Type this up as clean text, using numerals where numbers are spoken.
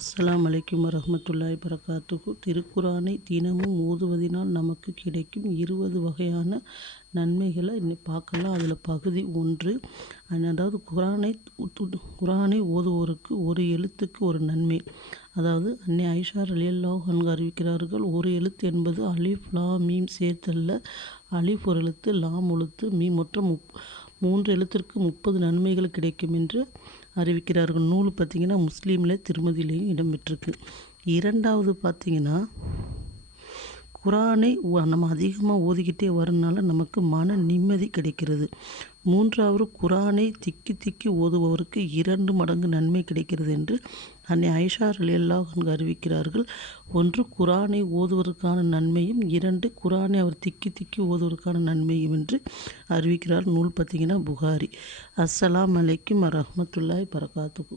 அஸ்ஸலாமு அலைக்கும் வரஹ்மத்துல்லாஹி பரகாத்துஹு. திருக்குரானை தினமும் ஓதுவதினால் நமக்கு கிடைக்கும் 20 வகையான நன்மைகளை இன்னைக்கு பார்க்கலாம். அதில் பகுதி 1, அதாவது குரானை ஓதுவோருக்கு ஒரு எழுத்துக்கு ஒரு நன்மை. அதாவது அன்னை ஆயிஷா ரலியல்லாஹு அன்ஹா அறிவிக்கிறார்கள், ஒரு எழுத்து என்பது அலிஃப் லாம் மீம் சேர்த்தல்ல. அலிஃப் ஒரு எழுத்து, லாம் எழுத்து, மீம் மொத்தம் 3 எழுத்திற்கு 30 நன்மைகள் கிடைக்கும் என்று அறிவிக்கிறார்கள். நூல் பார்த்திங்கன்னா முஸ்லீமில் திருமதியிலையும் இடம்பெற்றிருக்கு. 2வது பார்த்திங்கன்னா, குரானை நம்ம அதிகமாக ஓதிக்கிட்டே வரனால நமக்கு மன நிம்மதி கிடைக்கிறது. 3வது, குரானை திக்கி திக்கி ஓதுபவருக்கு 2 மடங்கு நன்மை கிடைக்கிறது என்று அன்னை ஆயிஷா ரலியல்லாஹு அன்ஹா அறிவிக்கிறார்கள். 1, குரானை ஓதுவதற்கான நன்மையும், 2, குரானை அவர் திக்கி திக்கி ஓதுவதற்கான நன்மையும் என்று அறிவிக்கிறார். நூல் பார்த்திங்கன்னா புகாரி. அஸ்ஸலாமு அலைக்கும் வரஹ்மத்துல்லாஹி பரகாத்துஹு.